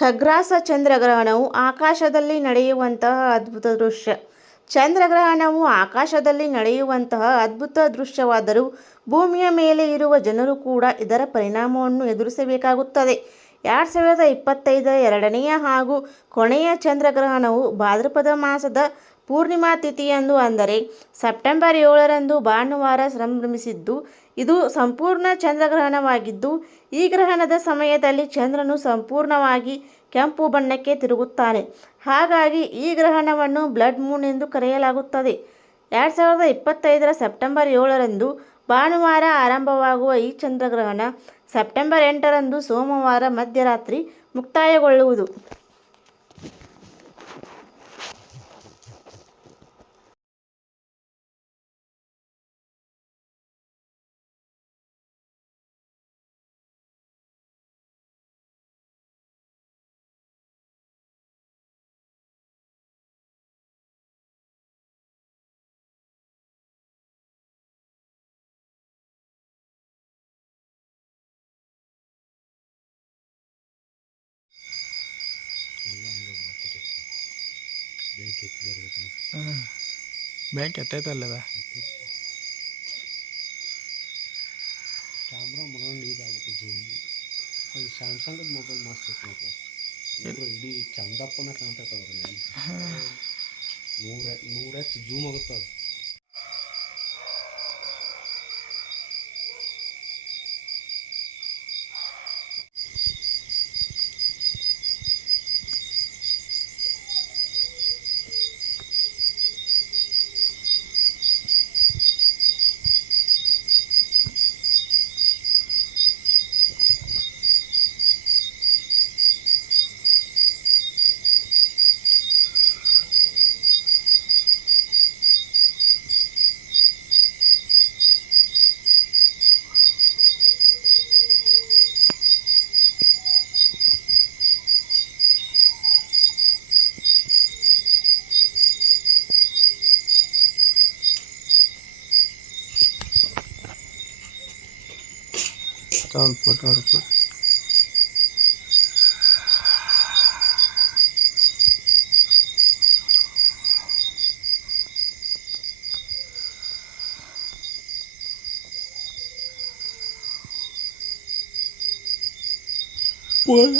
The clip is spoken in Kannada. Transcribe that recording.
ಖಗ್ರಾಸ ಚಂದ್ರಗ್ರಹಣವು ಆಕಾಶದಲ್ಲಿ ನಡೆಯುವಂತಹ ಅದ್ಭುತ ದೃಶ್ಯ. ಚಂದ್ರಗ್ರಹಣವು ಆಕಾಶದಲ್ಲಿ ನಡೆಯುವಂತಹ ಅದ್ಭುತ ದೃಶ್ಯವಾದರೂ ಭೂಮಿಯ ಮೇಲೆ ಇರುವ ಜನರು ಕೂಡ ಇದರ ಪರಿಣಾಮವನ್ನು ಎದುರಿಸಬೇಕಾಗುತ್ತದೆ. 2025ರ ಎರಡನೆಯ ಹಾಗೂ ಕೊನೆಯ ಚಂದ್ರಗ್ರಹಣವು ಭಾದ್ರಪದ ಮಾಸದ ಪೂರ್ಣಿಮಾ ತಿಥಿಯಂದು ಅಂದರೆ ಸೆಪ್ಟೆಂಬರ್ 7ರಂದು ಭಾನುವಾರ ಸಂಭ್ರಮಿಸಿದ್ದು. ಇದು ಸಂಪೂರ್ಣ ಚಂದ್ರಗ್ರಹಣವಾಗಿದ್ದು, ಈ ಗ್ರಹಣದ ಸಮಯದಲ್ಲಿ ಚಂದ್ರನು ಸಂಪೂರ್ಣವಾಗಿ ಕೆಂಪು ಬಣ್ಣಕ್ಕೆ ತಿರುಗುತ್ತಾನೆ. ಹಾಗಾಗಿ ಈ ಗ್ರಹಣವನ್ನು ಬ್ಲಡ್ ಮೂನ್ ಎಂದು ಕರೆಯಲಾಗುತ್ತದೆ. 2025ರ ಸೆಪ್ಟೆಂಬರ್ 7ರಂದು ಭಾನುವಾರ ಆರಂಭವಾಗುವ ಈ ಚಂದ್ರಗ್ರಹಣ ಸೆಪ್ಟೆಂಬರ್ 8ರಂದು ಸೋಮವಾರ ಮಧ್ಯರಾತ್ರಿ ಮುಕ್ತಾಯಗೊಳ್ಳುವುದು. ಬ್ಯಾಂಕ್ ಎತ್ತೈತಲ್ಲದ ಕ್ಯಾಮ್ರಾ ಮನೋಂಡು ಇದಾಗುತ್ತೆ ಜೂಮ್. ಅದು ಸ್ಯಾಮ್ಸಂಗದ ಮೊಬೈಲ್ ಮಸ್ತ್ ಇತ್ತು. ಇಡೀ ಚಂದಪ್ಪನ ಕಾಣ್ತೈತವ್ರು. 100x ಜೂಮ್ ಆಗುತ್ತೆ ಅದು. ಫೋಟೋ ಹೊಡ್ಕೊ. ಪೋಲ